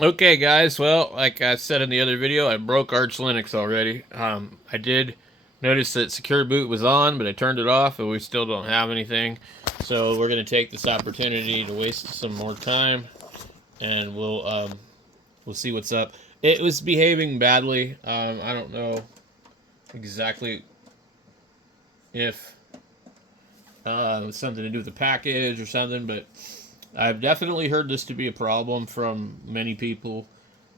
Okay, guys. Well, like I said in the other video, I broke Arch Linux already. I did notice that Secure Boot was on, but I turned it off, and we still don't have anything. So we're going to take this opportunity to waste some more time, and we'll see what's up. It was behaving badly. I don't know exactly if it was something to do with the package or something, but I've definitely heard this to be a problem from many people.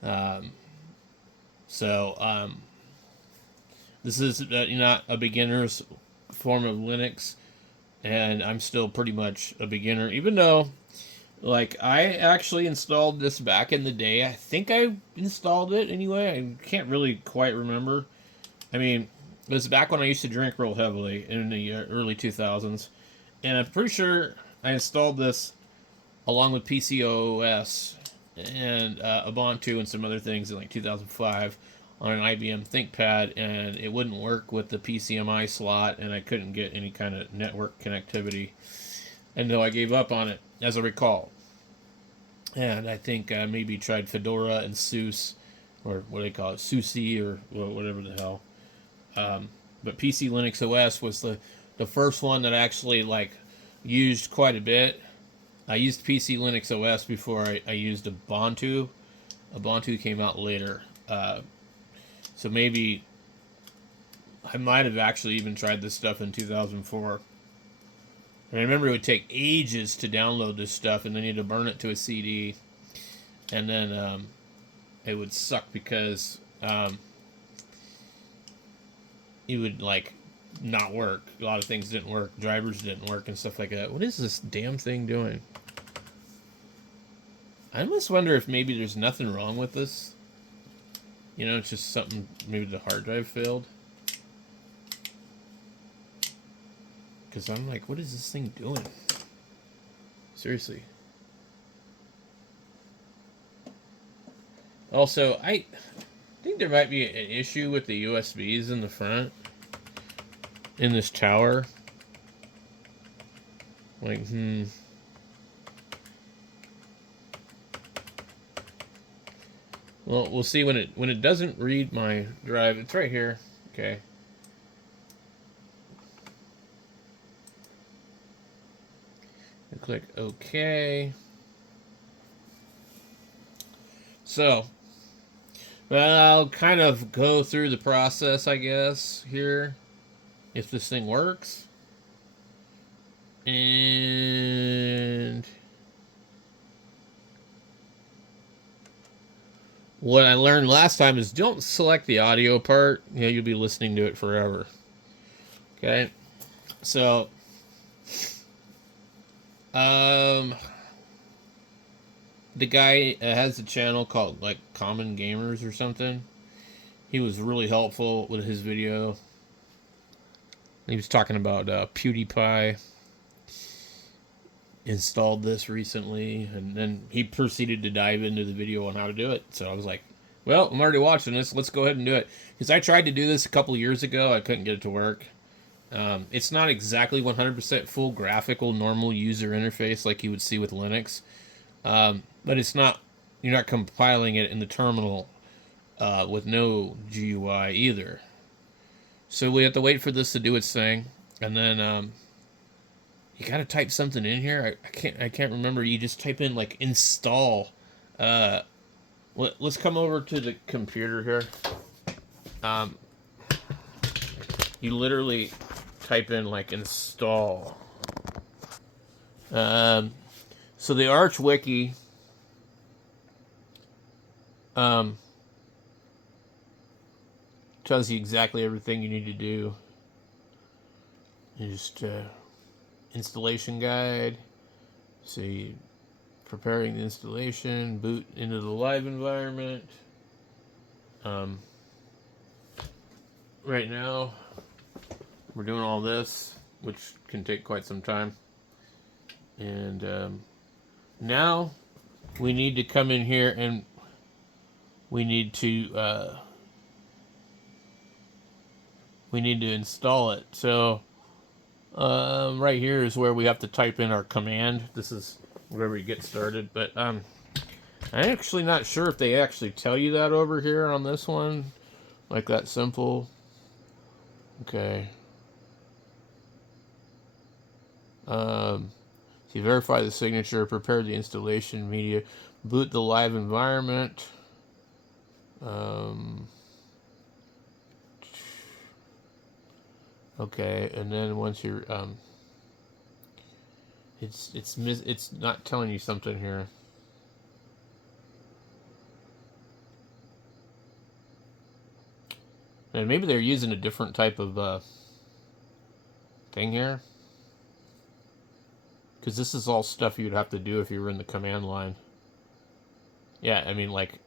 Um, so this is not a beginner's form of Linux, and I'm still pretty much a beginner, even though like I actually installed this back in the day. I think I installed it anyway. I can't really quite remember. I mean, it was back when I used to drink real heavily in the early 2000s, and I'm pretty sure I installed this along with PCOS and Ubuntu and some other things in like 2005 on an IBM ThinkPad, and it wouldn't work with the PCMI slot, and I couldn't get any kind of network connectivity, and though I gave up on it, as I recall. And I think maybe tried Fedora and SUSE, or what do they call it, SUSE, or whatever the hell. But PC Linux OS was the first one that I actually like used quite a bit. I used PC Linux OS before I used Ubuntu. Ubuntu came out later. So maybe I might have actually even tried this stuff in 2004. And I remember it would take ages to download this stuff, and then you had to burn it to a CD. And then it would suck because it would like not work. A lot of things didn't work. Drivers didn't work and stuff like that. What is this damn thing doing? I almost wonder if maybe there's nothing wrong with this. You know, it's just something, maybe the hard drive failed. Because I'm like, what is this thing doing? Seriously. Also, I think there might be an issue with the USBs in the front. In this tower. Like, Well, we'll see when it doesn't read my drive. It's right here. Okay. And click OK. So, well, I'll kind of go through the process, I guess, here. If this thing works. And what I learned last time is don't select the audio part. You know, you'll be listening to it forever. Okay. So, um, the guy has a channel called like Common Gamers or something. He was really helpful with his video. He was talking about PewDiePie installed this recently, and then he proceeded to dive into the video on how to do it. So I was like, well, I'm already watching this. Let's go ahead and do it. Because I tried to do this a couple years ago. I couldn't get it to work. It's not exactly 100% full graphical normal user interface like you would see with Linux. But it's not, you're not compiling it in the terminal with no GUI either. So we have to wait for this to do its thing. And then you gotta type something in here. I can't remember. You just type in like install. Uh, let's come over to the computer here. Um, you literally type in like install. So the Arch Wiki um, tells you exactly everything you need to do. You just installation guide. So you preparing the installation, boot into the live environment. Right now, we're doing all this, which can take quite some time. And now we need to come in here and we need to install it. So right here is where we have to type in our command. This is where we get started. But I'm actually not sure if they actually tell you that over here on this one. Like that simple. Okay. So you verify the signature, prepare the installation media, boot the live environment. Okay, and then once you're it's not telling you something here. And maybe they're using a different type of thing here. Because this is all stuff you'd have to do if you were in the command line. Yeah, I mean, like...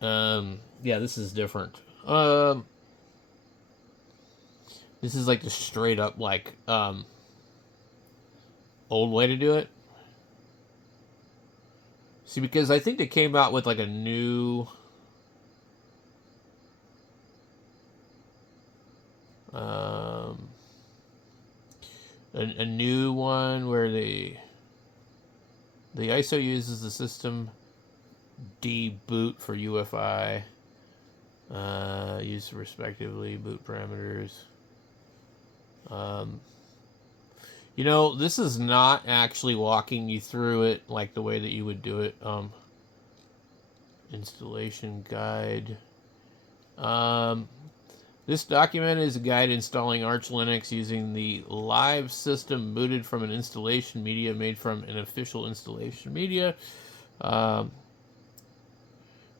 yeah, this is different. This is like the straight up, like, old way to do it. See, because I think they came out with, like, a new... a new one where the ISO uses the system deboot for UFI. Use respectively boot parameters. You know, this is not actually walking you through it like the way that you would do it. Installation guide. This document is a guide installing Arch Linux using the live system booted from an installation media made from an official installation media.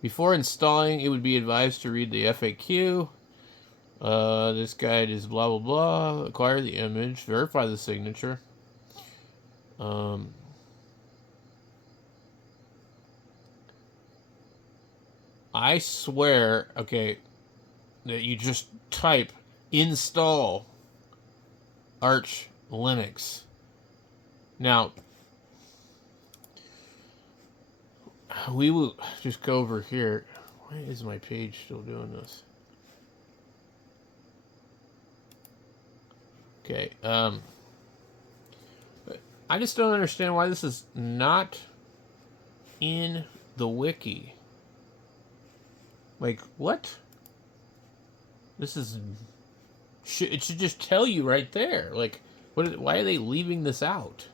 Before installing, it would be advised to read the FAQ. This guide is blah blah blah. Acquire the image, verify the signature. I swear, okay, that you just type install Arch Linux. Now, we will just go over here. Why is my page still doing this? Okay, I just don't understand why this is not in the wiki. Like, what? This is... it should just tell you right there. Like, why are they leaving this out?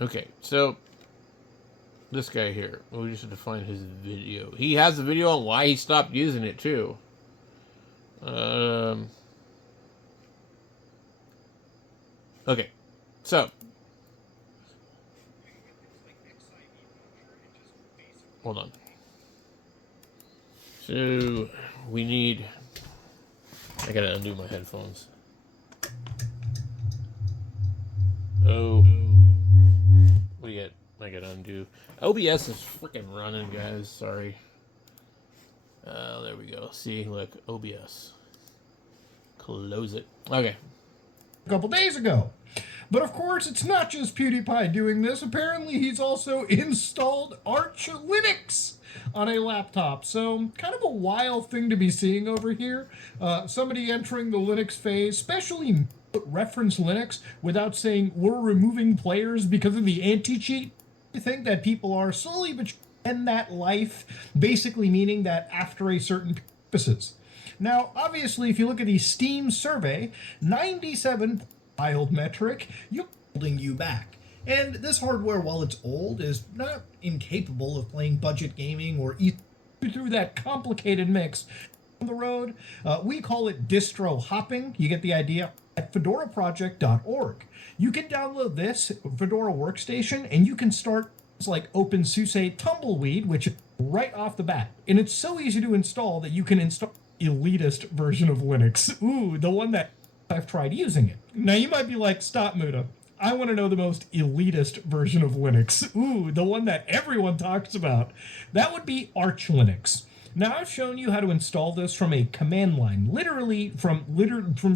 Okay, so... this guy here. We just have to find his video. He has a video on why he stopped using it, too. Okay, so... hold on. So, we need... I gotta undo my headphones. Oh. What do you got? I gotta undo. OBS is freaking running, guys. Sorry. There we go. See, look. OBS. Close it. Okay. A couple days ago. But of course, it's not just PewDiePie doing this. Apparently, he's also installed Arch Linux on a laptop. So, kind of a wild thing to be seeing over here. Somebody entering the Linux phase, especially reference Linux without saying we're removing players because of the anti-cheat. I think that people are slowly but in that life, basically meaning that after a certain purposes. Now, obviously, if you look at the Steam survey, 97 wild metric, you're holding you back. And this hardware, while it's old, is not incapable of playing budget gaming or through that complicated mix on the road. We call it distro hopping. You get the idea at fedoraproject.org. You can download this Fedora workstation and you can start like OpenSUSE Tumbleweed, which is right off the bat. And it's so easy to install that you can install elitist version of Linux. Ooh, the one that I've tried using it. Now you might be like, stop, Muda. I want to know the most elitist version of Linux. Ooh, the one that everyone talks about. That would be Arch Linux. Now I've shown you how to install this from a command line, literally from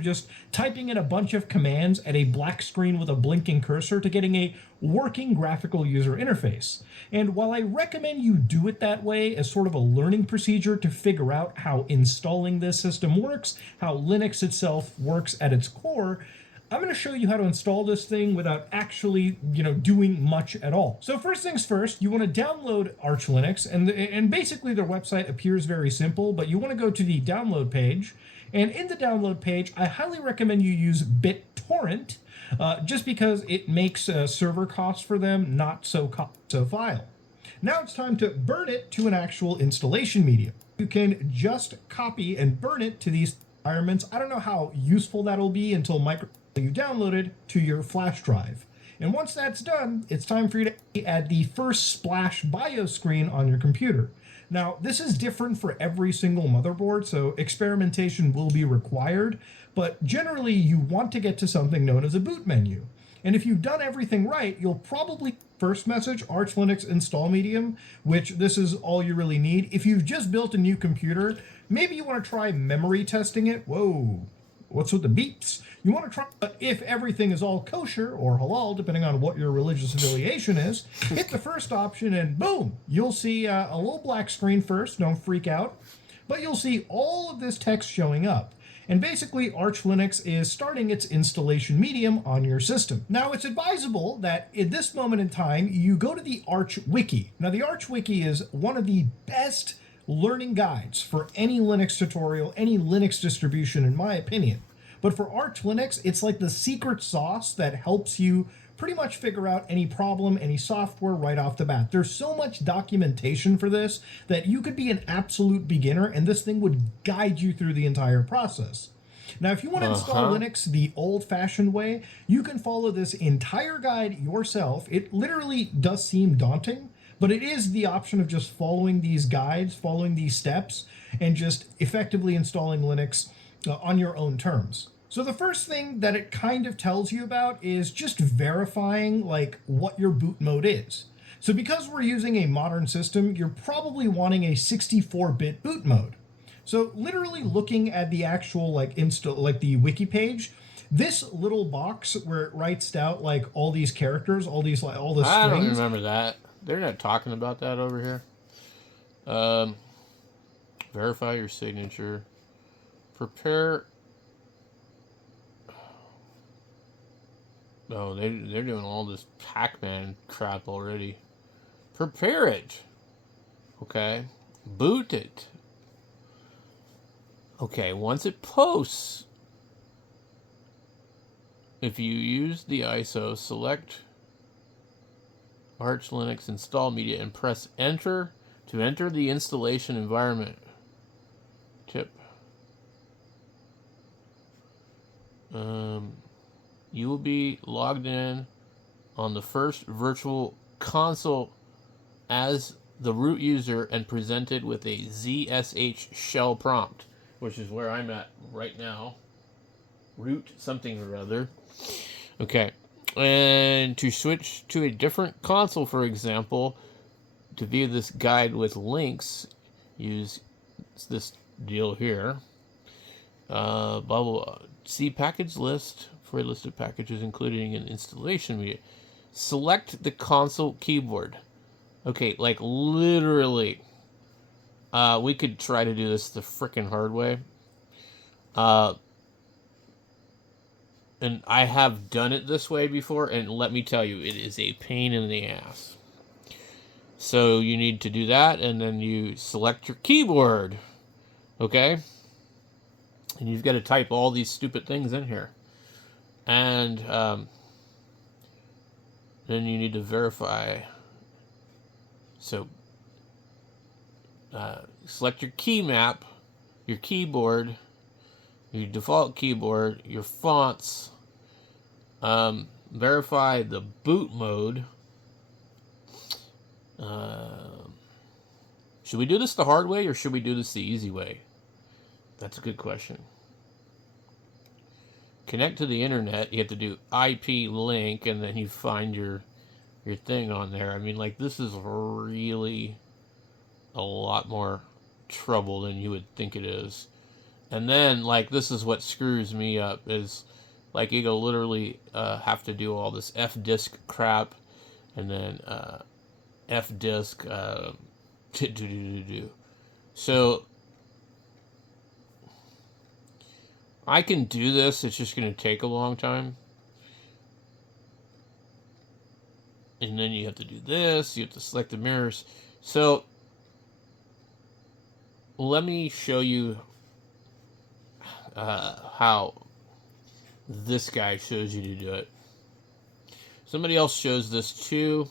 just typing in a bunch of commands at a black screen with a blinking cursor to getting a working graphical user interface. And while I recommend you do it that way as sort of a learning procedure to figure out how installing this system works, how Linux itself works at its core, I'm going to show you how to install this thing without actually, doing much at all. So first things first, you want to download Arch Linux, and basically their website appears very simple, but you want to go to the download page, and in the download page, I highly recommend you use BitTorrent, just because it makes server costs for them not so cost a file. Now it's time to burn it to an actual installation medium. You can just copy and burn it to these environments. I don't know how useful that'll be until you download it to your flash drive. And once that's done, it's time for you to add the first splash BIOS screen on your computer. Now, this is different for every single motherboard, so experimentation will be required, but generally you want to get to something known as a boot menu. And if you've done everything right, you'll probably first message Arch Linux install medium, which this is all you really need. If you've just built a new computer, maybe you want to try memory testing it. Whoa, what's with the beeps? You want to try, if everything is all kosher or halal, depending on what your religious affiliation is, hit the first option and boom, you'll see a little black screen first. Don't freak out. But you'll see all of this text showing up. And basically, Arch Linux is starting its installation medium on your system. Now, it's advisable that at this moment in time, you go to the Arch Wiki. Now, the Arch Wiki is one of the best learning guides for any Linux tutorial, any Linux distribution, in my opinion. But for Arch Linux, it's like the secret sauce that helps you pretty much figure out any problem, any software right off the bat. There's so much documentation for this that you could be an absolute beginner and this thing would guide you through the entire process. Now, if you want to install Linux the old-fashioned way, you can follow this entire guide yourself. It literally does seem daunting, but it is the option of just following these guides, following these steps, and just effectively installing Linux on your own terms. So the first thing that it kind of tells you about is just verifying like what your boot mode is. So because we're using a modern system, you're probably wanting a 64-bit boot mode. So literally looking at the actual like the wiki page, this little box where it writes out like all these characters, all the strings. I don't remember that. They're not talking about that over here. Verify your signature. Prepare. No, they're doing all this Pac-Man crap already. Prepare it. Okay. Boot it. Okay, once it posts, if you use the ISO, select Arch Linux install media and press enter to enter the installation environment. Tip. You will be logged in on the first virtual console as the root user and presented with a ZSH shell prompt, which is where I'm at right now. Root something or other. Okay. And to switch to a different console, for example, to view this guide with links, use this deal here. Blah, blah, blah. See package list for a list of packages, including an installation media. Select the console keyboard. Okay, like literally. We could try to do this the frickin' hard way. And I have done it this way before, and let me tell you, it is a pain in the ass. So you need to do that, and then you select your keyboard. Okay? And you've got to type all these stupid things in here. And then you need to verify. So select your key map, your keyboard, your default keyboard, your fonts. Verify the boot mode. Should we do this the hard way or should we do this the easy way? That's a good question. Connect to the internet. You have to do IP link, and then you find your thing on there. I mean, like, this is really a lot more trouble than you would think it is. And then, like, this is what screws me up is, like, you go literally have to do all this fdisk crap, and then fdisk So I can do this. It's just going to take a long time. and then you have to do this. You have to select the mirrors. So let me show you how this guy shows you to do it. Somebody else shows this too,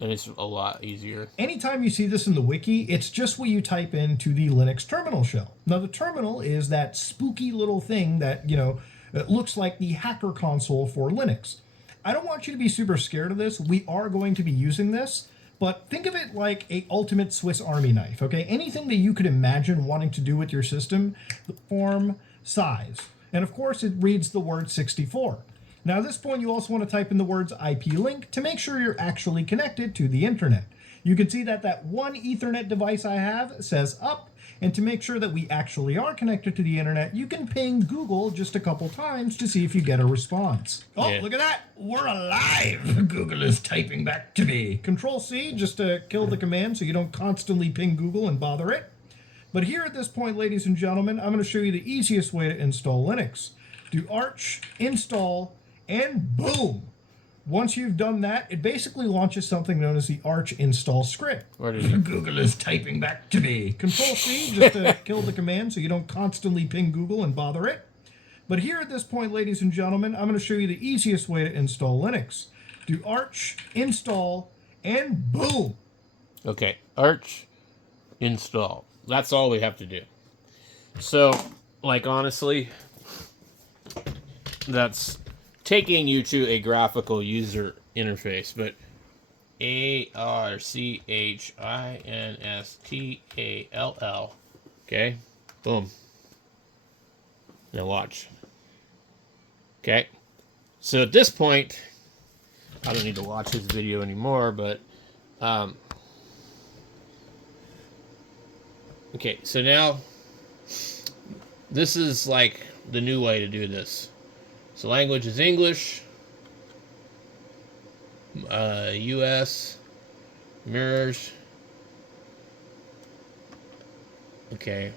and it's a lot easier. Anytime you see this in the wiki, it's just what you type into the Linux terminal shell. Now, the terminal is that spooky little thing that, it looks like the hacker console for Linux. I don't want you to be super scared of this. We are going to be using this, but think of it like a ultimate Swiss Army knife, okay? Anything that you could imagine wanting to do with your system, the form, size. And of course, it reads the word 64. Now, at this point, you also want to type in the words IP link to make sure you're actually connected to the internet. You can see that one Ethernet device I have says up, and to make sure that we actually are connected to the internet, you can ping Google just a couple times to see if you get a response. Oh, yeah. Look at that! We're alive! Google is typing back to me. Control-C just to kill the command so you don't constantly ping Google and bother it. But here at this point, ladies and gentlemen, I'm going to show you the easiest way to install Linux. Do arch install and boom! Once you've done that, it basically launches something known as the Arch install script. Google is typing back to me. Control-C just to kill the command so you don't constantly ping Google and bother it. But here at this point, ladies and gentlemen, I'm going to show you the easiest way to install Linux. Do arch install and boom! Okay, arch install. That's all we have to do. So, like, honestly, that's taking you to a graphical user interface, but ARCHINSTALL. Okay, boom. Now watch. Okay, so at this point, I don't need to watch his video anymore, but okay, so now this is like the new way to do this. So language is English, US, mirrors, okay,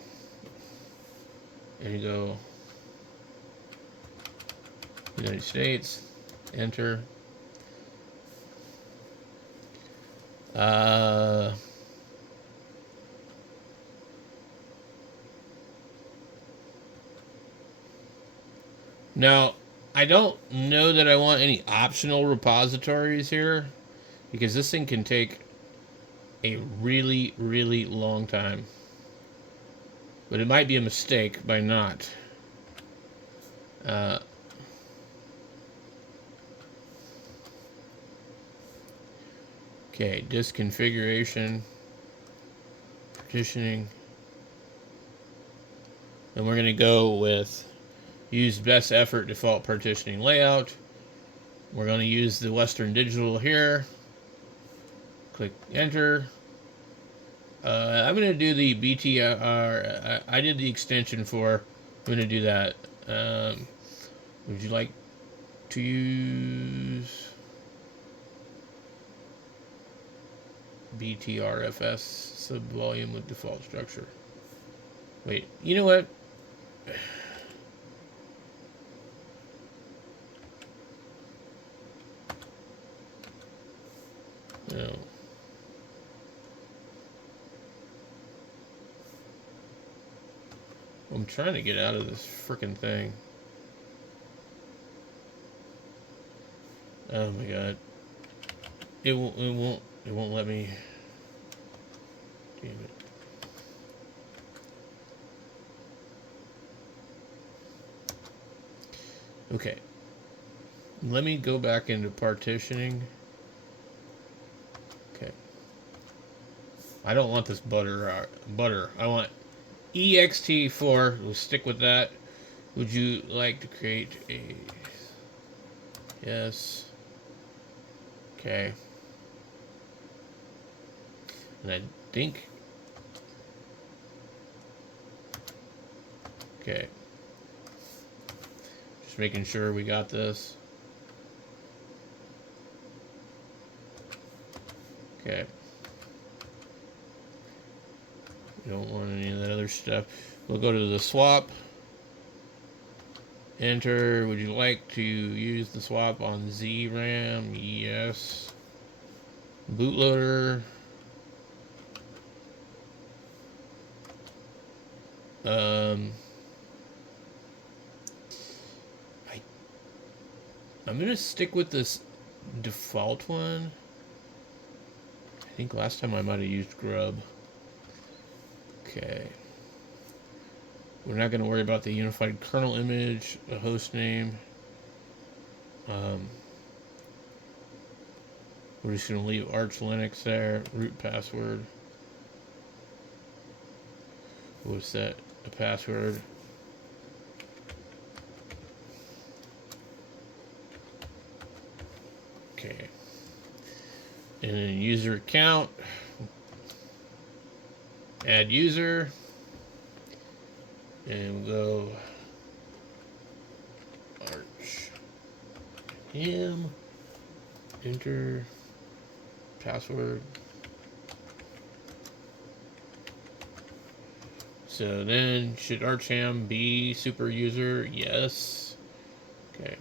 and you go United States, enter, now I don't know that I want any optional repositories here, because this thing can take a really, really long time. But it might be a mistake by not. Okay, disk configuration, partitioning. And we're going to go with use best effort default partitioning layout. We're going to use the Western Digital here. Click enter. I'm going to do the BTR. I did the extension for. I'm going to do that. Would you like to use BTRFS subvolume with default structure? Wait, you know what? No. I'm trying to get out of this frickin' thing. Oh my god. It won't let me. Damn it. Okay. Let me go back into partitioning. Okay. I don't want this butter. I want ext4. We'll stick with that. Would you like to create a... Yes. Okay. And I think... Okay. Just making sure we got this. Okay. We don't want any of that other stuff. We'll go to the swap. Enter. Would you like to use the swap on ZRAM? Yes. Bootloader. Um, I'm gonna stick with this default one. I think last time I might have used Grub. Okay. We're not going to worry about the unified kernel image, the host name. We're just going to leave Arch Linux there, root password. We'll set a password. Okay. And then user account. Add user. And we'll go Arch. Him. Enter. Password. So then, should Archham be super user? Yes. Okay.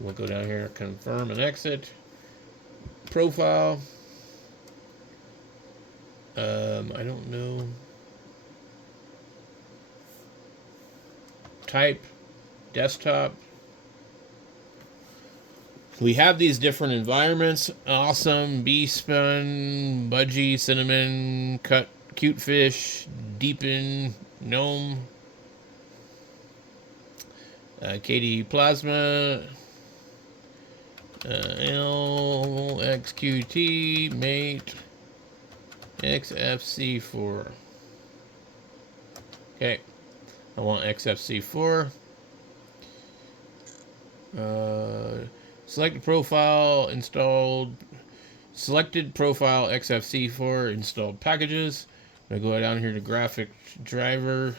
We'll go down here, confirm and exit. Profile. I don't know. Type. Desktop. We have these different environments. Awesome, Bee-Spun, Budgie, Cinnamon, Cute Fish, Deepen, Gnome, KDE Plasma, LXQT, Mate, xfce4. Okay, I want xfce4. Select profile, installed. Selected profile xfce4 installed packages. I'm going to go down here to graphic driver.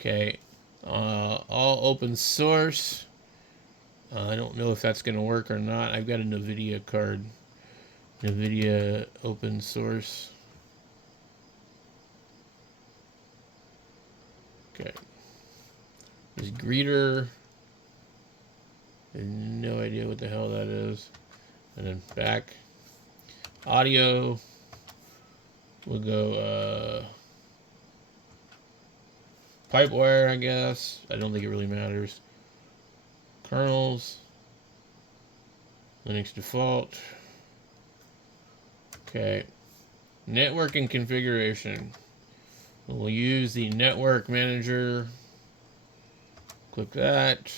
Okay. All open source. I don't know if that's going to work or not. I've got a NVIDIA card. NVIDIA open source. Okay. There's greeter. I have no idea what the hell that is. And then back. Audio. We'll go Pipewire, I guess. I don't think it really matters. Kernels. Linux default. Okay. Networking configuration. We'll use the network manager. Click that.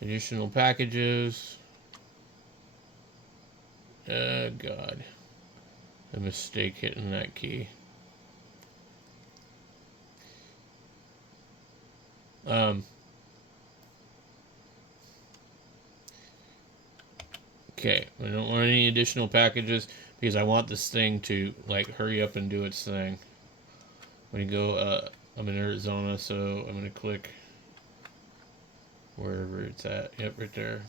Additional packages. God. A mistake hitting that key. Okay, I don't want any additional packages because I want this thing to like hurry up and do its thing. I'm gonna go. I'm in Arizona, so I'm gonna click wherever it's at. Yep, right there.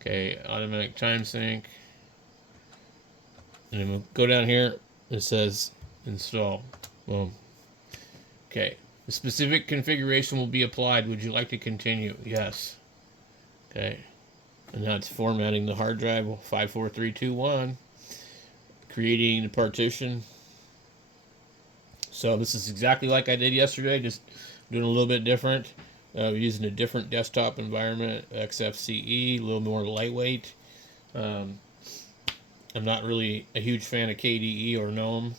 Okay, automatic time sync. And then we'll go down here. It says install. Boom. Okay. The specific configuration will be applied. Would you like to continue? Yes. Okay. And now it's formatting the hard drive. 54321. Creating the partition. So this is exactly like I did yesterday, just doing a little bit different. Using a different desktop environment, xfce, a little more lightweight. I'm not really a huge fan of KDE or GNOME.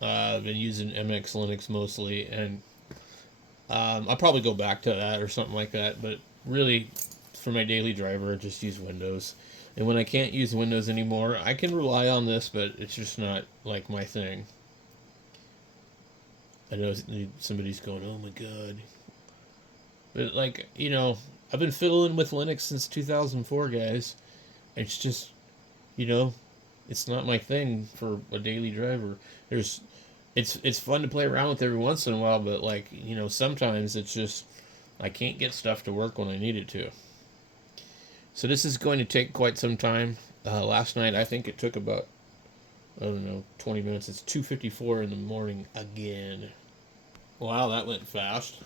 I've been using MX Linux mostly, and I'll probably go back to that or something like that. But really, for my daily driver, I just use Windows. And when I can't use Windows anymore, I can rely on this, but it's just not like my thing. I know somebody's going, oh my god. But like, you know, I've been fiddling with Linux since 2004, guys. It's just, you know, it's not my thing for a daily driver. It's fun to play around with every once in a while, but like, you know, sometimes it's just I can't get stuff to work when I need it to. So this is going to take quite some time. Last night I think it took about I don't know, 20 minutes. It's 2:54 in the morning again. Wow, that went fast.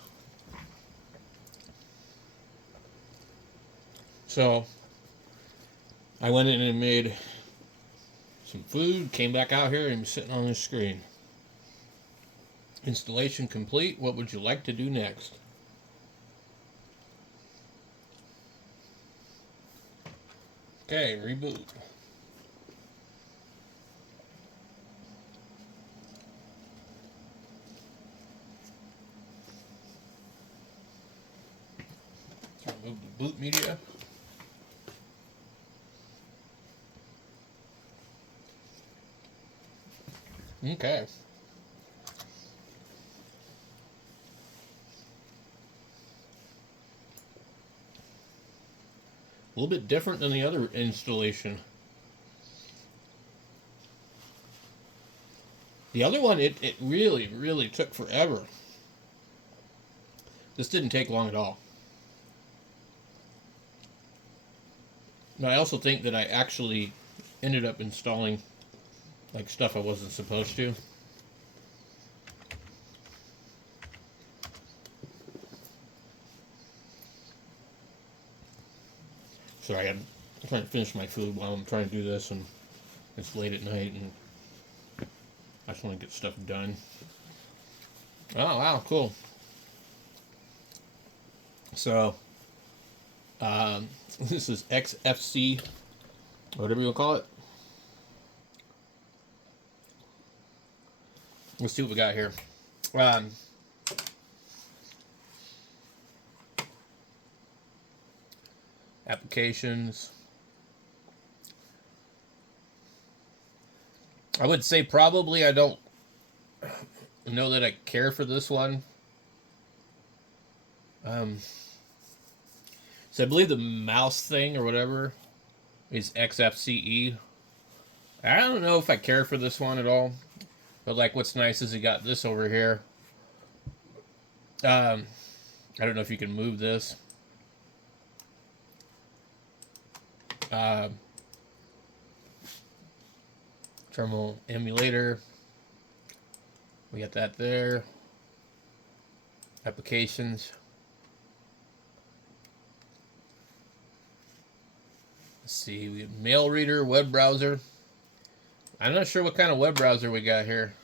So I went in and made some food, came back out here and I'm sitting on the screen. Installation complete. What would you like to do next? Okay, reboot. Remove the boot media. Okay. A little bit different than the other installation. The other one, it really, really took forever. This didn't take long at all. Now, I also think that I actually ended up installing like stuff I wasn't supposed to. Sorry, I'm trying to finish my food while I'm trying to do this, and it's late at night, and I just want to get stuff done. Oh, wow, cool. So, this is XFC, whatever you want to call it. Let's see what we got here. Applications. I would say probably I don't know that I care for this one. So I believe the mouse thing or whatever is XFCE. I don't know if I care for this one at all. But like what's nice is you got this over here. I don't know if you can move this. Terminal emulator. We got that there. Applications. Let's see, we have mail reader, web browser. I'm not sure what kind of web browser we got here.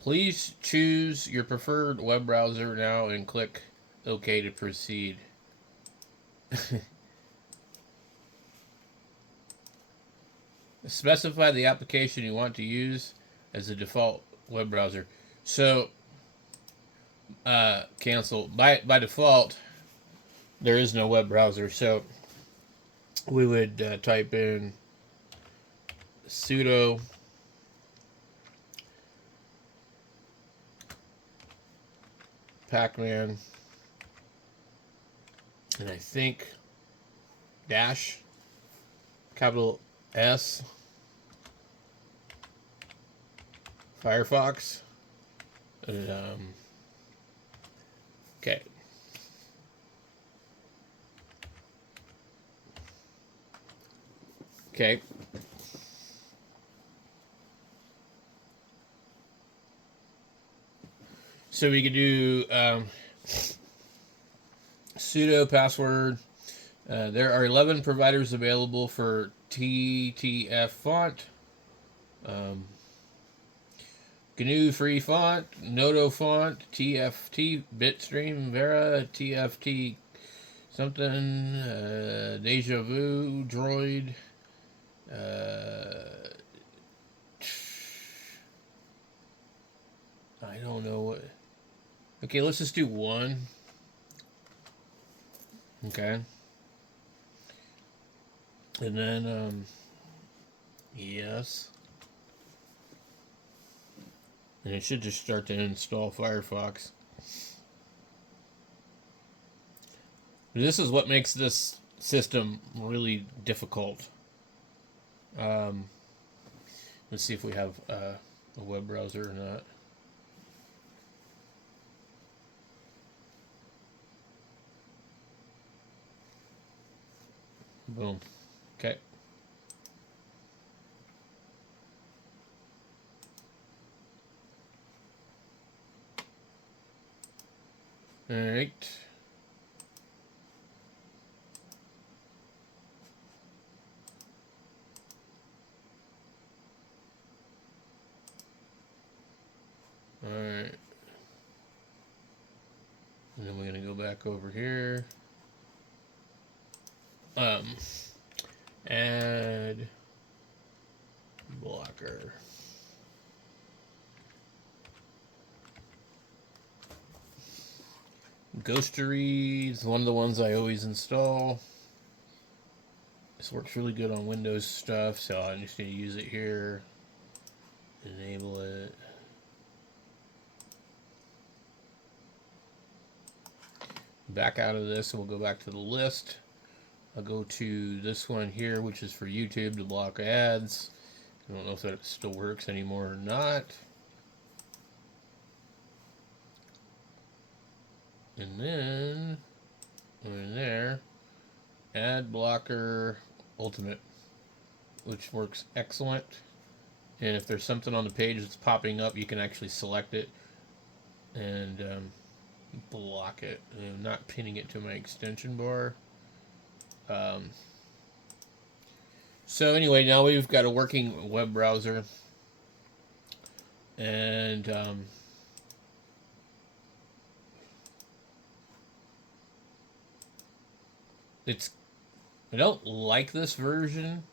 Please choose your preferred web browser now and click OK to proceed. Specify the application you want to use as the default web browser. So, cancel. By default, there is no web browser. So, we would type in sudo pacman, and I think dash capital S Firefox. Okay. Okay. So we could do sudo password. There are 11 providers available for TTF font. GNU free font, Noto font, TFT, Bitstream, Vera, TFT something, Deja Vu, Droid, I don't know what. Okay, let's just do one. Okay. And then, yes. And it should just start to install Firefox. This is what makes this system really difficult. Let's see if we have a web browser or not. Boom. Okay. All right. All right. And then we're gonna go back over here. Um, add blocker. Ghostery is one of the ones I always install. This works really good on Windows stuff, so I'm just going to use it here. Enable it. Back out of this, and we'll go back to the list. I'll go to this one here, which is for YouTube to block ads. I don't know if that still works anymore or not. And then, in there, Ad Blocker Ultimate, which works excellent. And if there's something on the page that's popping up, you can actually select it and block it. I'm not pinning it to my extension bar. So anyway, now we've got a working web browser. And I don't like this version.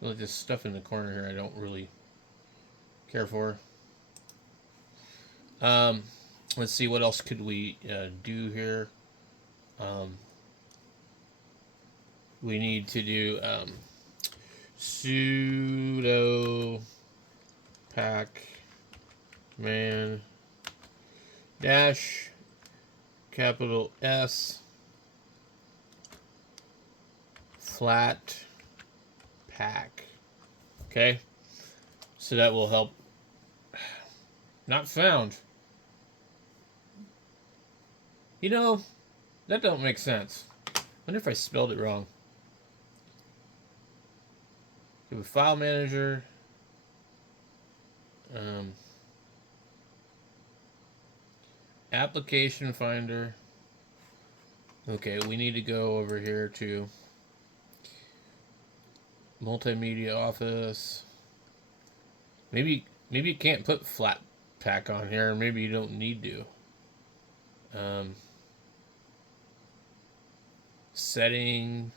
Well, this stuff in the corner here I don't really care for. Let's see, what else could we do here? We need to do sudo pacman dash capital S flat pack. Okay, so that will help. Not found. You know, that don't make sense. I wonder if I spelled it wrong. Do a file manager. Application finder. Okay, we need to go over here to multimedia office. Maybe you can't put flat pack on here, or maybe you don't need to. Setting,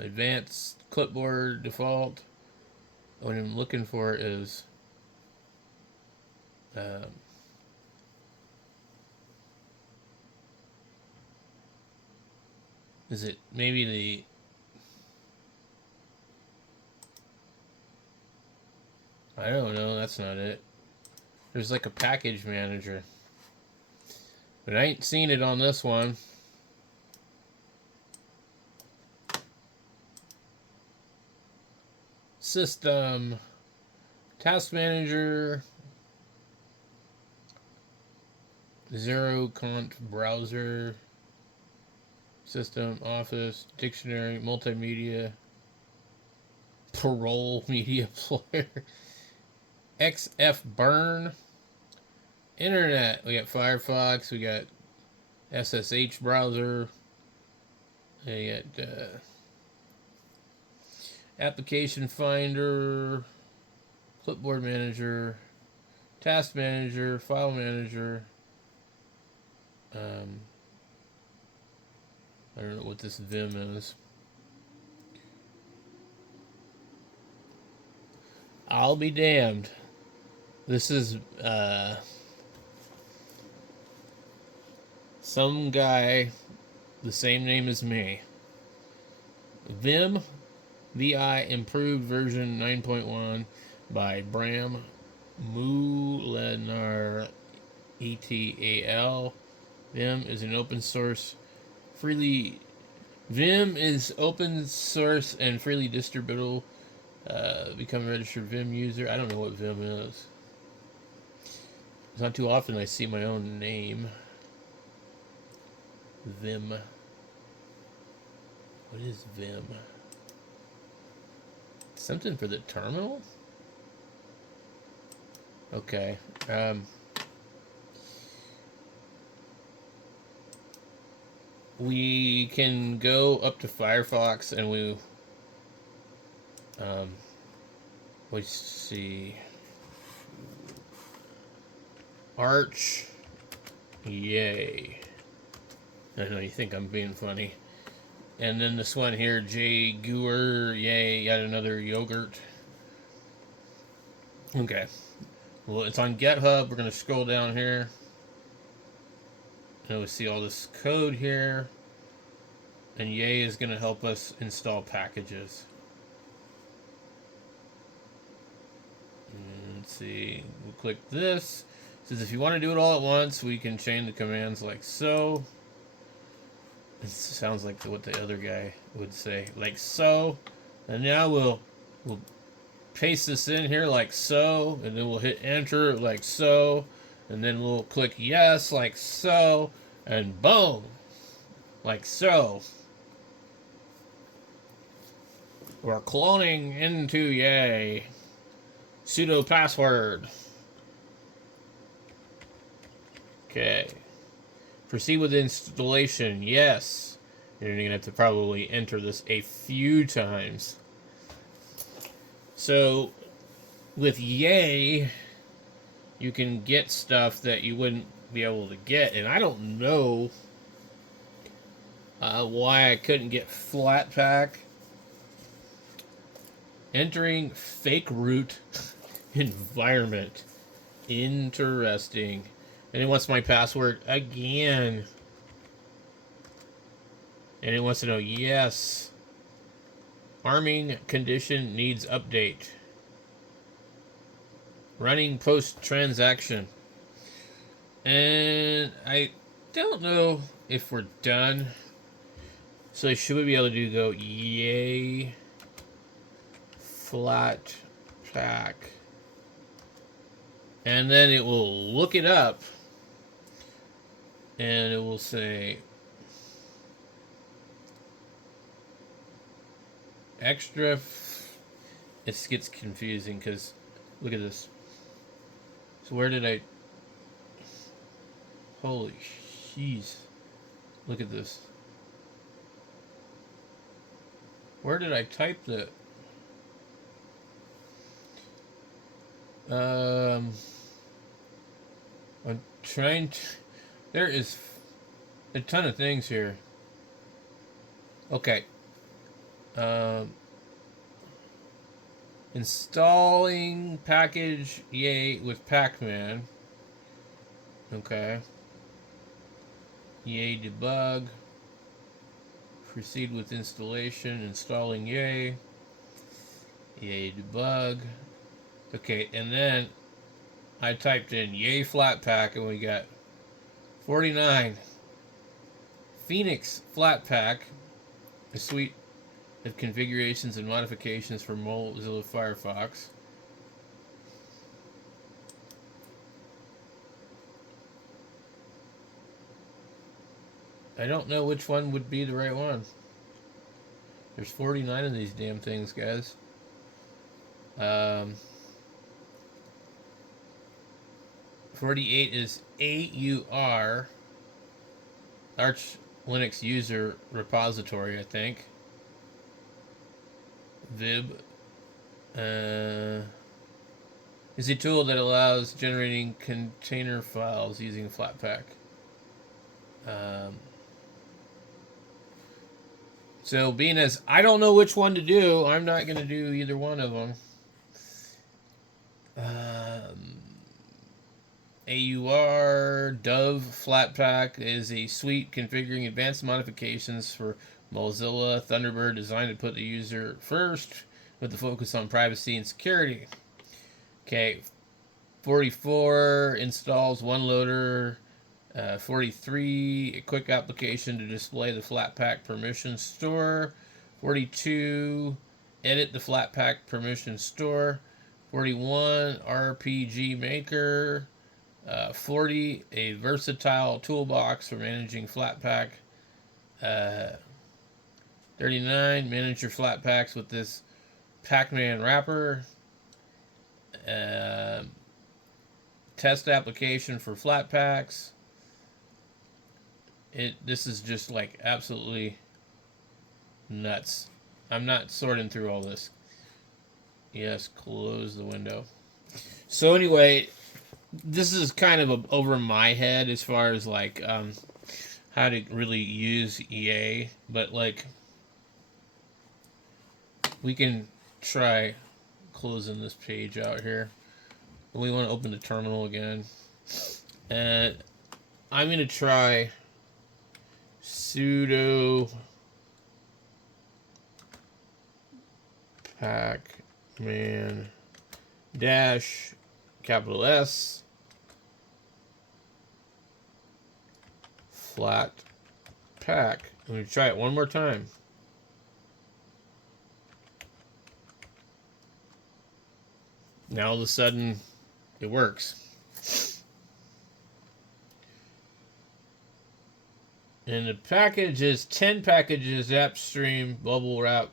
advanced clipboard default. What I'm looking for is it maybe the I don't know, that's not it. There's like a package manager, but I ain't seen it on this one. System, task manager, zero cont browser, system, office, dictionary, multimedia, parole media player, XF burn, internet. We got Firefox, we got SSH browser, we got application finder, clipboard manager, task manager, file manager. I don't know what this Vim is. I'll be damned. This is some guy the same name as me. Vim, VI improved version 9.1 by Bram Moulinar ETAL. Vim is an open source Vim is open source and freely distributable. Become a registered Vim user. I don't know what Vim is. It's not too often I see my own name. Vim. What is Vim? Something for the terminal? Okay. We can go up to Firefox and um, we see Arch. Yay. I know you think I'm being funny. And then this one here, J Gewer, yay, got another yogurt. Okay. Well, it's on GitHub. We're going to scroll down here. And we see all this code here. And yay is going to help us install packages. And let's see. We'll click this. It says if you want to do it all at once, we can chain the commands like so. It sounds like what the other guy would say, like so. And now we'll paste this in here like so, and then we'll hit enter like so, and then we'll click yes like so, and boom, like so. We're cloning into yay. Sudo password. Okay. Proceed with installation. Yes. You're going to have to probably enter this a few times. So, with yay, you can get stuff that you wouldn't be able to get. And I don't know why I couldn't get Flatpak. Entering fake root environment. Interesting. And it wants my password again. And it wants to know, yes. Arming condition needs update. Running post transaction. And I don't know if we're done. So should we be able to go yay flat pack. And then it will look it up. And it will say extra. It gets confusing because look at this. So where did I? Holy jeez! Look at this. Where did I type that? I'm trying to. There is a ton of things here. Okay. Installing package yay with Pacman. Okay. Yay debug. Proceed with installation. Installing yay. Yay debug. Okay, and then I typed in yay Flatpak and we got 49. Phoenix Flatpak, a suite of configurations and modifications for Mozilla Firefox. I don't know which one would be the right one. There's 49 of these damn things, guys. 48 is AUR, Arch Linux User Repository, I think. Vib is a tool that allows generating container files using Flatpak. So being as I don't know which one to do, I'm not going to do either one of them. AUR Dove Flatpak is a suite configuring advanced modifications for Mozilla Thunderbird designed to put the user first with the focus on privacy and security. Okay, 44 installs one loader. 43 a quick application to display the Flatpak permission store. 42 edit the Flatpak permission store. 41 RPG maker. 40 a versatile toolbox for managing Flatpak. 39 manage your Flatpaks with this Pacman wrapper. test application for flat packs. This is just like absolutely nuts. I'm not sorting through all this. Yes, close the window. So anyway, this is kind of over my head as far as like how to really use EA, but like we can try closing this page out here. We want to open the terminal again, and I'm gonna try sudo pacman dash capital S flat pack. I'm gonna try it one more time. Now all of a sudden it works. And the package is 10 packages, AppStream, bubble wrap,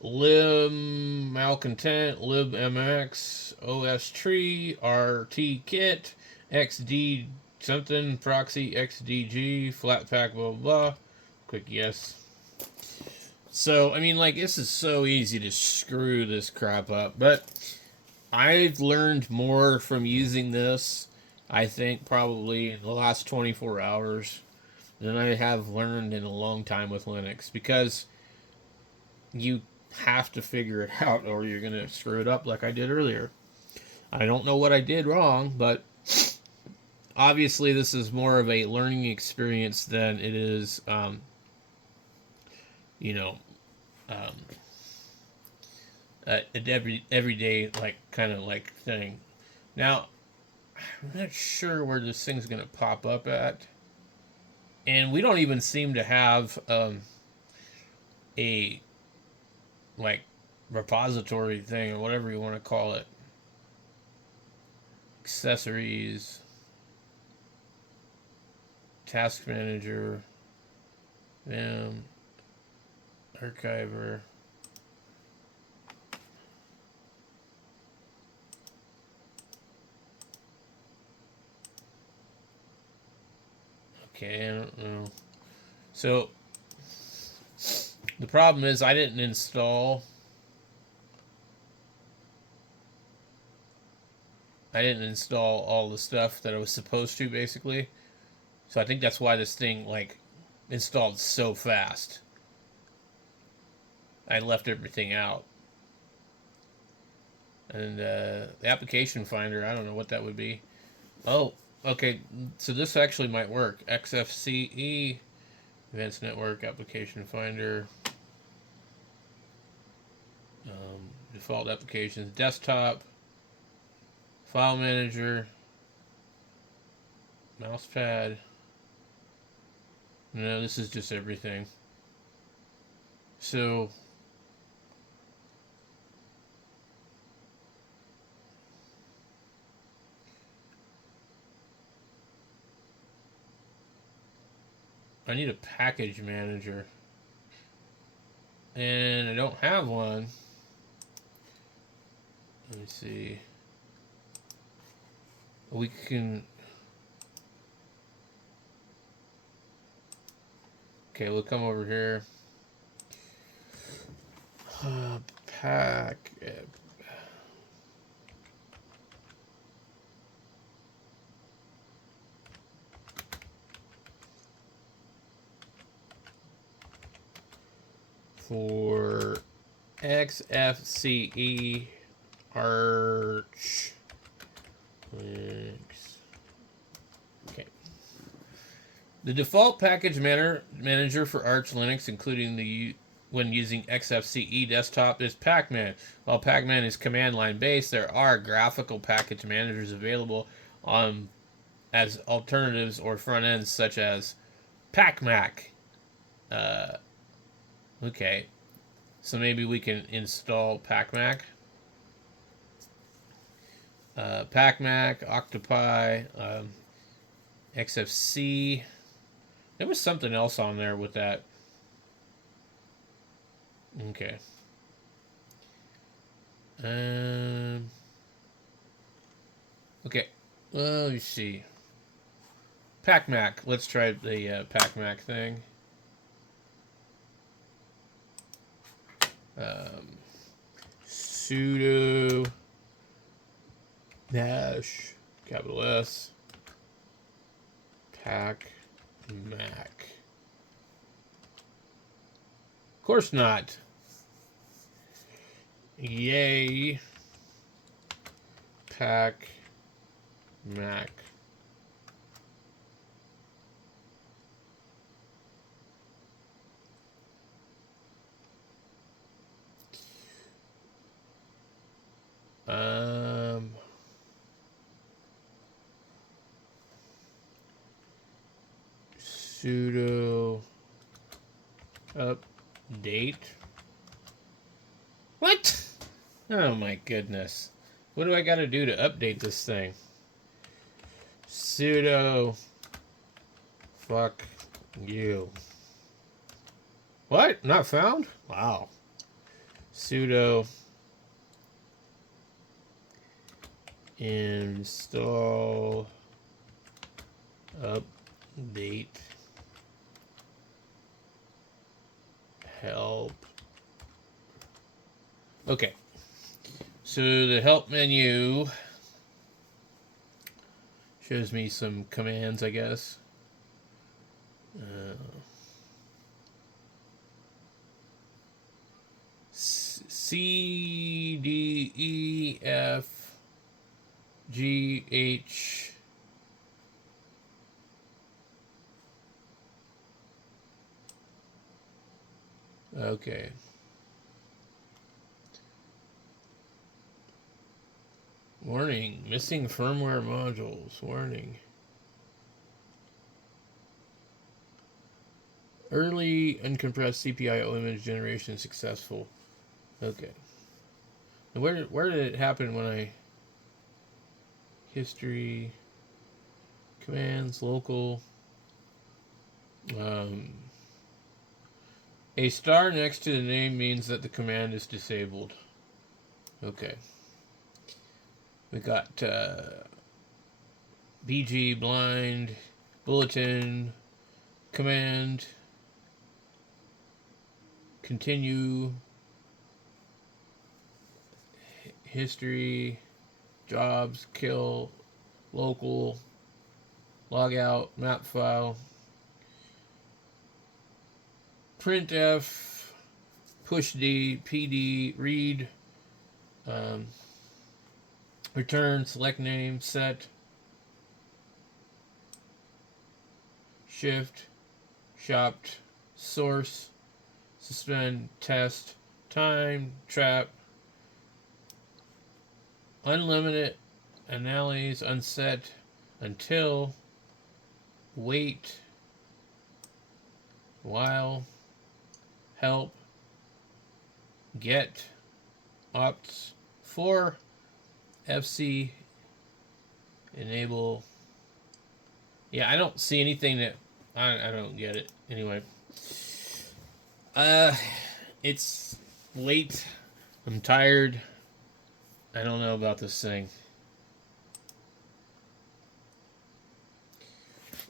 lib malcontent, libmx, os tree, rt kit, xd something, proxy, xdg, flat pack, blah, blah, blah. Quick yes. So, I mean, like, this is so easy to screw this crap up, but I've learned more from using this, I think, probably in the last 24 hours than I have learned in a long time with Linux, because you have to figure it out or you're going to screw it up like I did earlier. I don't know what I did wrong, but obviously this is more of a learning experience than it is, you know, um, an everyday like kind of like thing. Now, I'm not sure where this thing's going to pop up at, and we don't even seem to have a like repository thing or whatever you want to call it. Accessories, task manager, archiver. Okay, I don't know. So the problem is I didn't install all the stuff that I was supposed to, basically. So I think that's why this thing like installed so fast. I left everything out. And the application finder, I don't know what that would be. Oh, okay. So this actually might work. xfce, Advanced Network Application Finder, default applications, desktop, file manager, mousepad. No, this is just everything. So I need a package manager, and I don't have one. Let me see. We can. Okay, we'll come over here. Pack. For xfce arch links. Okay. The default package manager for Arch Linux, including when using xfce desktop, is Pacman. While Pacman is command line based, there are graphical package managers available as alternatives or front ends, such as PacMac. Okay, so maybe we can install PacMac. PacMac, Octopi, XFC. There was something else on there with that. Okay. Okay. Let me see. PacMac. Let's try the PacMac thing. Sudo dash capital S PacMac. Of course not. Yay. PacMac. Sudo update. What? Oh my goodness. What do I gotta do to update this thing? Sudo fuck you. What? Not found? Wow. Sudo install update help. Okay. So the help menu shows me some commands, I guess. C D E F G H Okay. Warning, missing firmware modules. Warning. Early uncompressed CPIO image generation successful. Okay. And where did it happen when I... History... Commands, local... A star next to the name means that the command is disabled. Okay. We got BG, blind, bulletin, command, continue, history, jobs, kill, local, logout, map file, printf, pushd, pd, read, return, select name, set, shift, shopped, source, suspend, test, time, trap, unlimited, analyze, unset, until, wait, while, help, get, opts, for, FC, enable. Yeah, I don't see anything that I don't get it. Anyway, it's late. I'm tired. I don't know about this thing.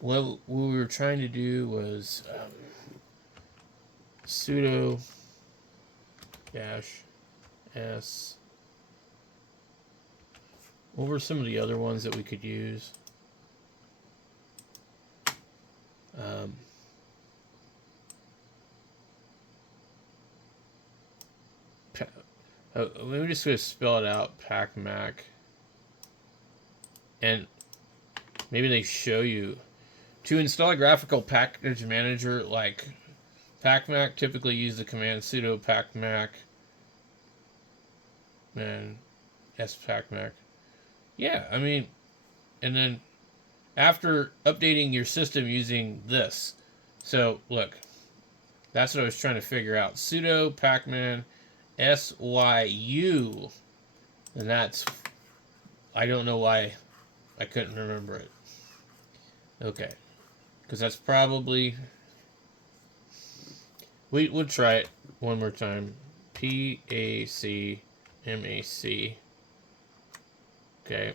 What we were trying to do was sudo dash s. What were some of the other ones that we could use? Maybe just going to spell it out, PacMac. And maybe they show you. To install a graphical package manager like PacMac, typically use the command sudo PacMac. Man, spacmac. Yeah, I mean, and then after updating your system using this. So, look, that's what I was trying to figure out. Sudo pacman syu. And that's, I don't know why I couldn't remember it. Okay. Because that's probably, we'll try it one more time. PACMAC. Okay.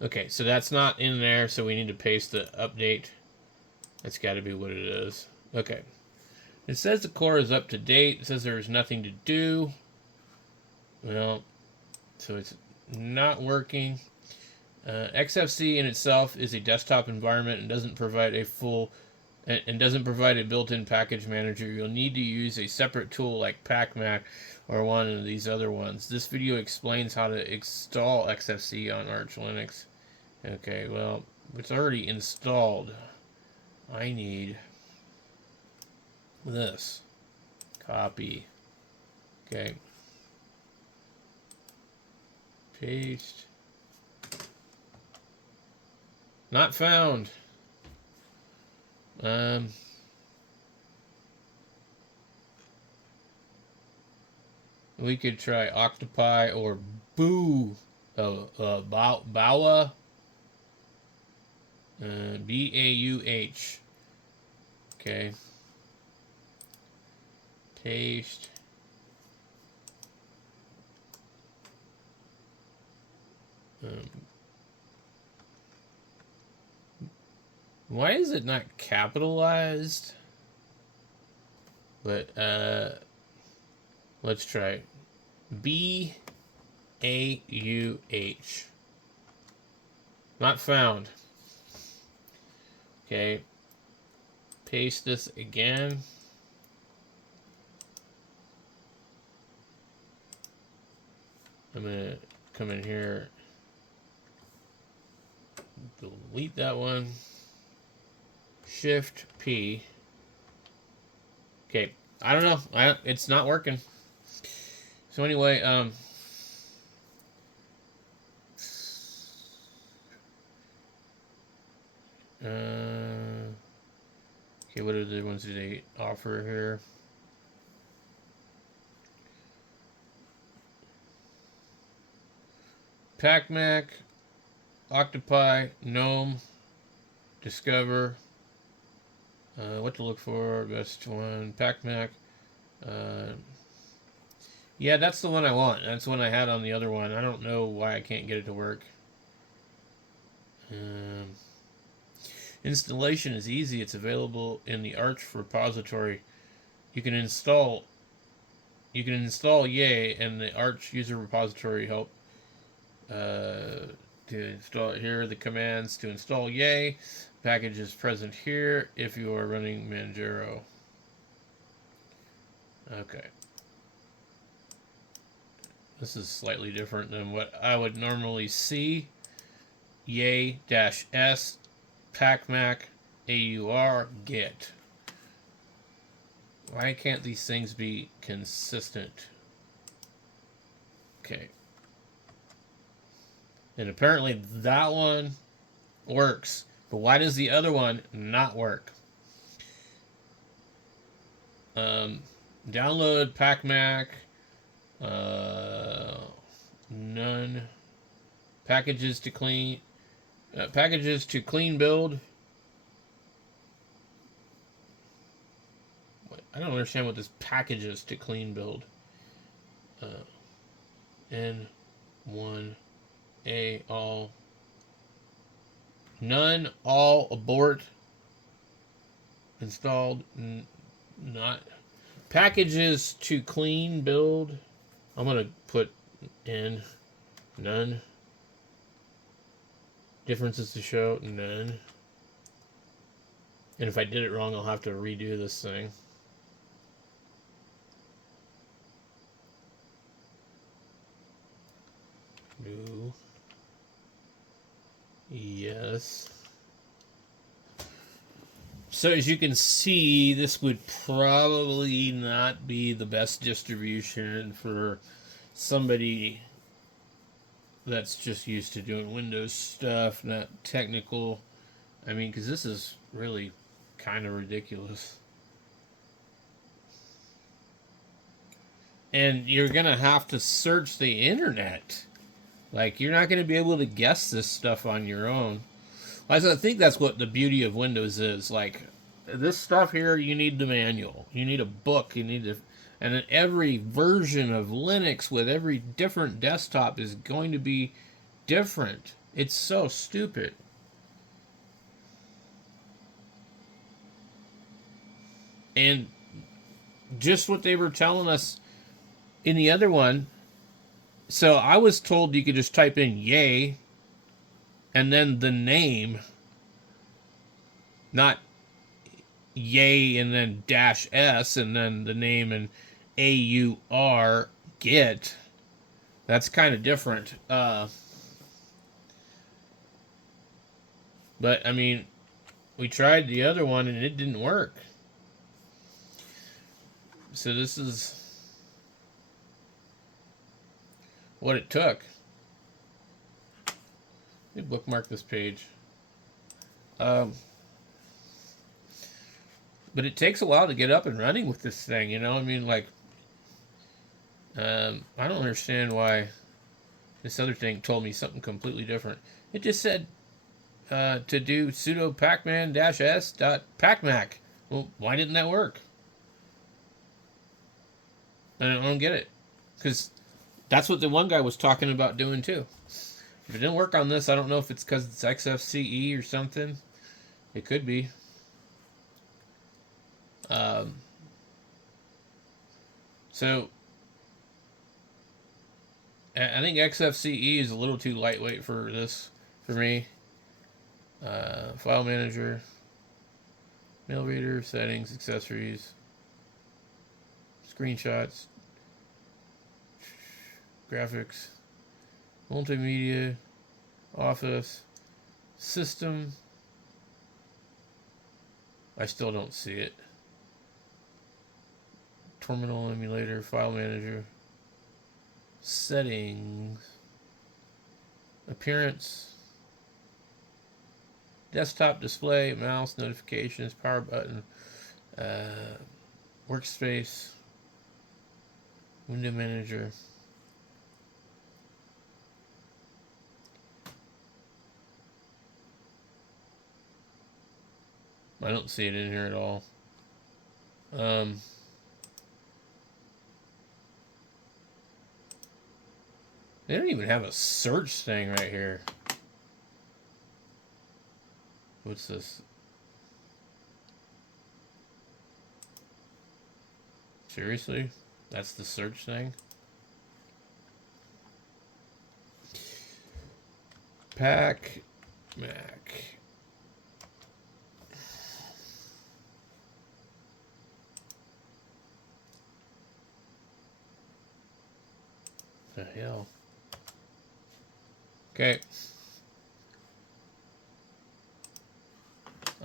Okay, so that's not in there, so we need to paste the update. That's got to be what it is. Okay. It says the core is up to date. It says there's nothing to do. Well, so it's not working. XFCE in itself is a desktop environment and doesn't provide a built-in package manager. You'll need to use a separate tool like PackMac or one of these other ones. This video explains how to install XFCE on Arch Linux. Okay, well, it's already installed. I need this. Copy. Okay. Paste. Not found. We could try Octopi or Bawa. Bauh. Okay. Paste. Why is it not capitalized? But let's try Bauh. Not found. Okay. Paste this again. I'm gonna come in here, delete that one. Shift P. Okay, I don't know. It's not working. So anyway, okay, what are the ones that they offer here? PackMac, Octopi, GNOME, Discover. What to look for? Best one. PackMac. Yeah, that's the one I want. That's the one I had on the other one. I don't know why I can't get it to work. Installation is easy. It's available in the Arch repository. You can install Yay and the Arch user repository help to install it. Here are the commands to install Yay. Package is present here if you are running Manjaro. Okay. This is slightly different than what I would normally see. Yay-S PackMac AUR get. Why can't these things be consistent? Okay. And apparently that one works. But why does the other one not work? Download PackMac. None. Packages to clean build. I don't understand what this packages to clean build. N1A all. None, all, abort. Installed, not. Packages to clean build. I'm going to put in none. Differences to show, none. And if I did it wrong, I'll have to redo this thing. No. Yes. So as you can see, this would probably not be the best distribution for somebody that's just used to doing Windows stuff, not technical. I mean, because this is really kind of ridiculous. And you're going to have to search the internet. Like, you're not going to be able to guess this stuff on your own. I think that's what the beauty of Windows is. Like, this stuff here, you need the manual. You need a book. And then every version of Linux with every different desktop is going to be different. It's so stupid. And just what they were telling us in the other one. So I was told you could just type in yay and then the name, not yay and then dash s and then the name and AUR get. That's kind of different. But I mean, we tried the other one and it didn't work. So this is what it took. Let me bookmark this page. But it takes a while to get up and running with this thing, you know? I mean, like, I don't understand why this other thing told me something completely different. It just said to do sudo pacman-s.pacmac. Well, why didn't that work? I don't get it. Because that's what the one guy was talking about doing too. If it didn't work on this, I don't know if it's because it's xfce or something. It could be. So I think xfce is a little too lightweight for this for me. File manager, mail reader, settings, accessories, screenshots, graphics, multimedia, office, system. I still don't see it. Terminal emulator, file manager, settings, appearance, desktop display, mouse, notifications, power button, workspace, window manager. I don't see it in here at all. They don't even have a search thing right here. What's this? Seriously? That's the search thing? Pac Mac. The hell? Okay.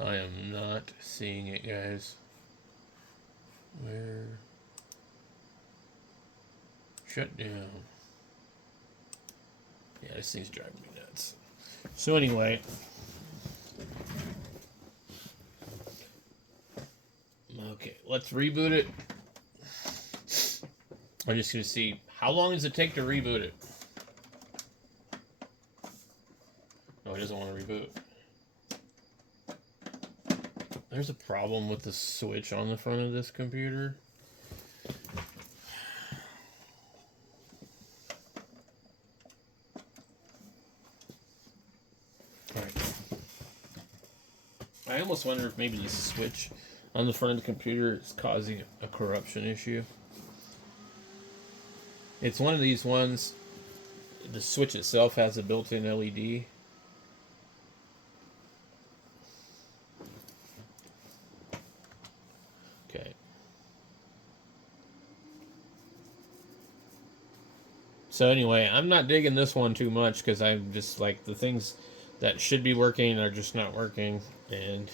I am not seeing it, guys. Where? Shut down. Yeah, this thing's driving me nuts. So anyway. Okay, let's reboot it. I'm just going to see how long does it take to reboot it. No, it doesn't want to reboot. There's a problem with the switch on the front of this computer. Alright. I almost wonder if maybe the switch on the front of the computer is causing a corruption issue. It's one of these ones, the switch itself has a built-in LED. Okay. So anyway, I'm not digging this one too much because I'm just like the things that should be working are just not working, and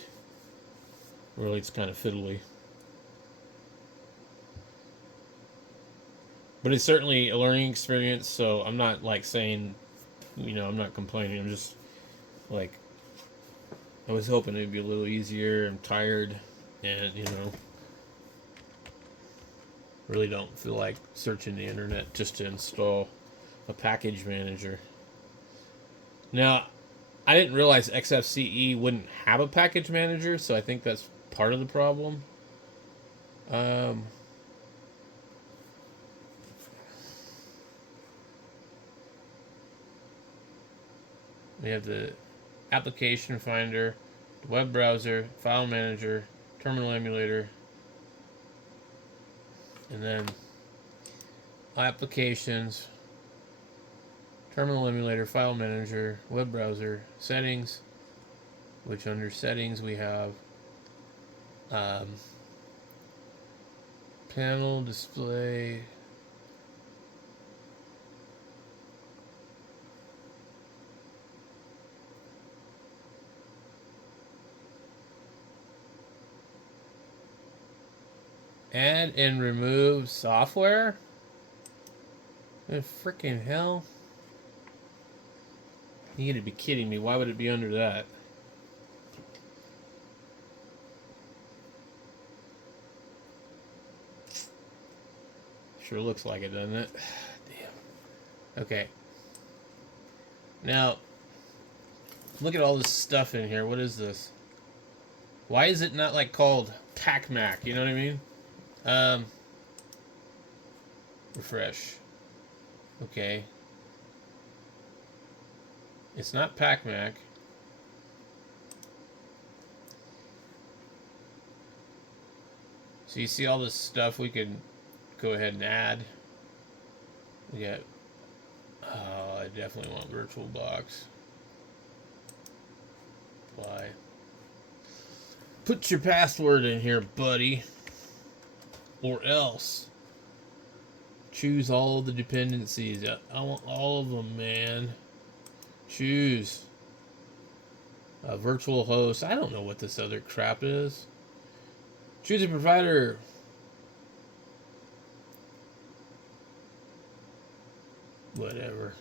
really it's kind of fiddly. But it's certainly a learning experience, so I'm not like saying, I'm not complaining. I'm just like, I was hoping it'd be a little easier. I'm tired, and really don't feel like searching the internet just to install a package manager. Now, I didn't realize xfce wouldn't have a package manager, so I think that's part of the problem. We have the application finder, the web browser, file manager, terminal emulator, and then applications, terminal emulator, file manager, web browser, settings, which under settings we have panel display, add and remove software. The freaking hell! You gotta be kidding me. Why would it be under that? Sure looks like it, doesn't it? Damn. Okay. Now, look at all this stuff in here. What is this? Why is it not like called TACMAC? You know what I mean? Refresh. Okay. It's not PacMac. So you see all this stuff we could go ahead and add. We got, oh, I definitely want VirtualBox. Apply. Put your password in here, buddy. Or else. Choose all the dependencies. I want all of them, man. Choose. A virtual host. I don't know what this other crap is. Choose a provider. Whatever.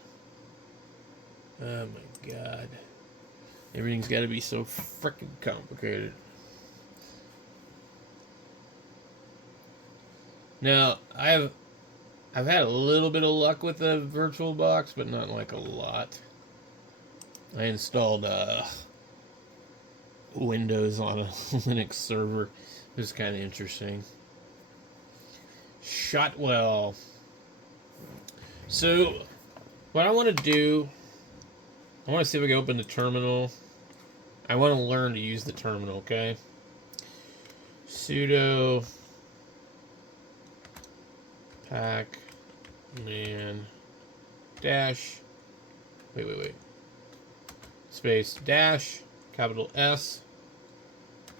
Oh my god. Everything's got to be so freaking complicated. Now, I've had a little bit of luck with the VirtualBox, but not like a lot. I installed Windows on a Linux server. It was kind of interesting. Shotwell. So, what I want to do, I want to see if I can open the terminal. I want to learn to use the terminal, okay? Sudo pacman dash, wait. Space dash, capital S.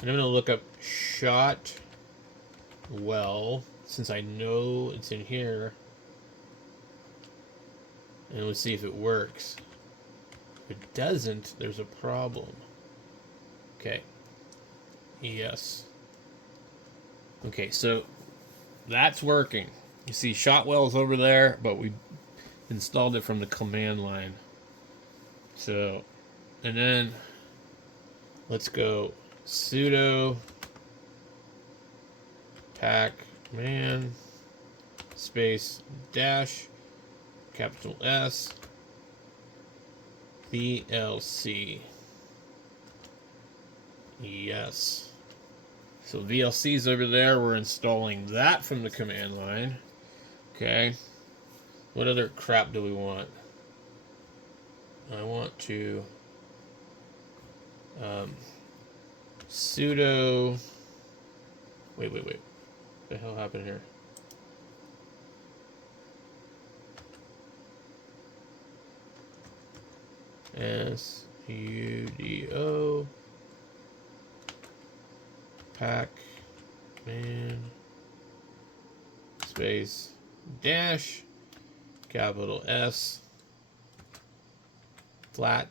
And I'm going to look up Shotwell, since I know it's in here. And let's see if it works. If it doesn't, there's a problem. Okay. Yes. Okay, so that's working. You see Shotwell's over there, but we installed it from the command line. So, and then let's go sudo pacman space dash capital S VLC. Yes. So VLC's over there. We're installing that from the command line. Okay. What other crap do we want? I want to sudo. Wait. What the hell happened here? sudo pacman space dash capital S flat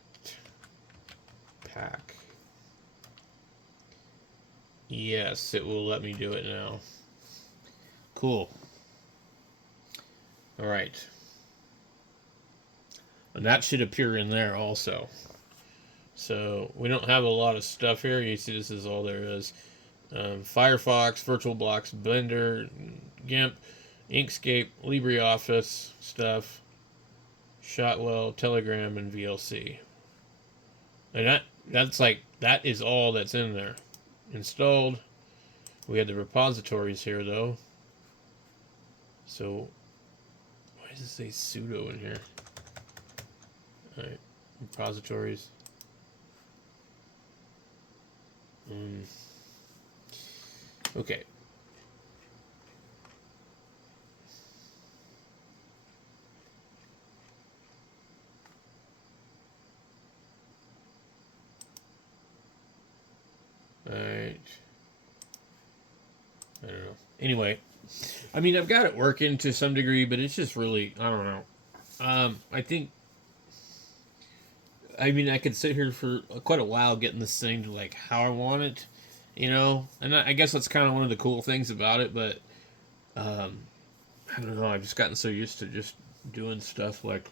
pack. Yes, it will let me do it now. Cool. All right. And that should appear in there also. So we don't have a lot of stuff here. You see, this is all there is. Firefox, VirtualBox, Blender, GIMP, Inkscape, LibreOffice stuff, Shotwell, Telegram, and VLC. And that's like, that is all that's in there. Installed. We had the repositories here though. So why does it say sudo in here? Alright. repositories. Okay. Alright. I don't know. Anyway, I mean, I've got it working to some degree, but it's just really, I don't know. I think, I mean, I could sit here for quite a while getting this thing to like how I want it, you know? And I guess that's kind of one of the cool things about it, but I don't know. I've just gotten so used to just doing stuff like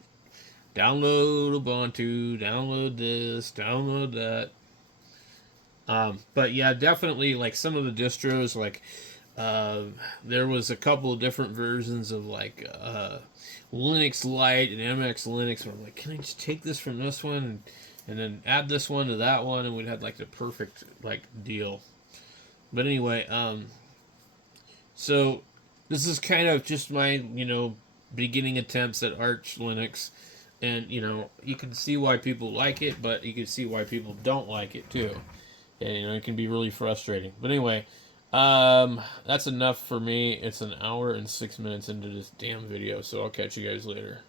download Ubuntu, download this, download that. But yeah, definitely like some of the distros, like there was a couple of different versions of like Linux Lite and MX Linux. Where I'm like, can I just take this from this one and then add this one to that one, and we'd have like the perfect like deal. But anyway, so this is kind of just my beginning attempts at Arch Linux, and you can see why people like it, but you can see why people don't like it too. And it can be really frustrating. But anyway, that's enough for me. It's an hour and 6 minutes into this damn video, so I'll catch you guys later.